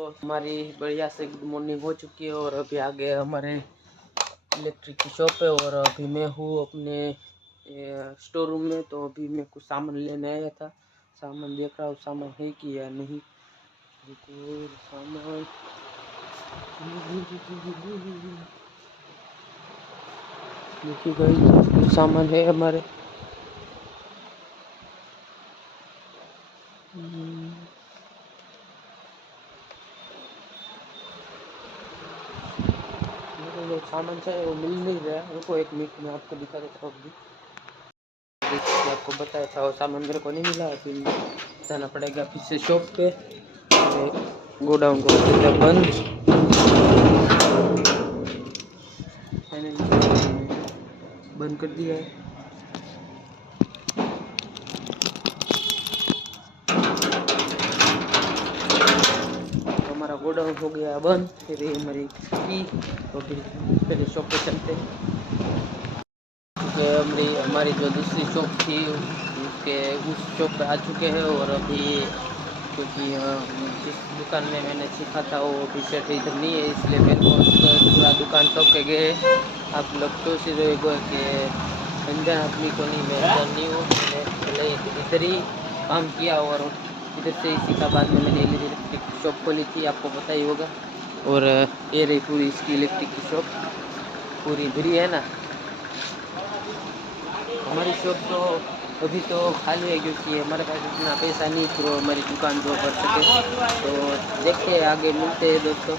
तो हमारी बढ़िया से गुड मॉर्निंग हो चुकी है और अभी आगे हमारे इलेक्ट्रिक की शॉप है और अभी मैं हूँ अपने स्टोर रूम में। तो अभी मैं कुछ सामान लेने आया था, सामान देख रहा हूँ सामान है कि या नहीं। सामान देखिए कुछ सामान है हमारे। जो सामान चाहिए वो मिल नहीं रहा है। रुको एक मिनट में आपको दिखा देता हूँ। अभी आपको बताया था वो सामान मेरे को नहीं मिला, अभी जाना पड़ेगा फिर से शॉप पे। गोडाउन को बंद बंद कर दिया है। तो हमारा गोडाउन हो गया बंद। फिर हमारी की तो फिर पहले शॉप पे चलते हैं। हमारी जो दूसरी शॉप थी उस शॉप पे आ चुके हैं और अभी क्योंकि जिस दुकान में मैंने सीखा था वो अभी सेट इधर नहीं है, इसलिए मेरे को पूरा दुकान शॉप के गए। आप लोग सोच रहे हो कि अनजान आदमी को नहीं, मैं अनजान नहीं हूँ। मैंने पहले इधर ही काम किया और इधर से ही सीखा। बाद में मैंने इलेक्ट्रिक की शॉप खोली थी, आपको पता ही होगा। और ये रही पूरी इसकी इलेक्ट्रिक की शॉप, पूरी भरी है ना। हमारी शॉप तो अभी तो खाली है क्योंकि हमारे पास इतना पैसा नहीं तो हमारी दुकान जो कर सके। तो देखते हैं आगे मिलते हैं दोस्तों।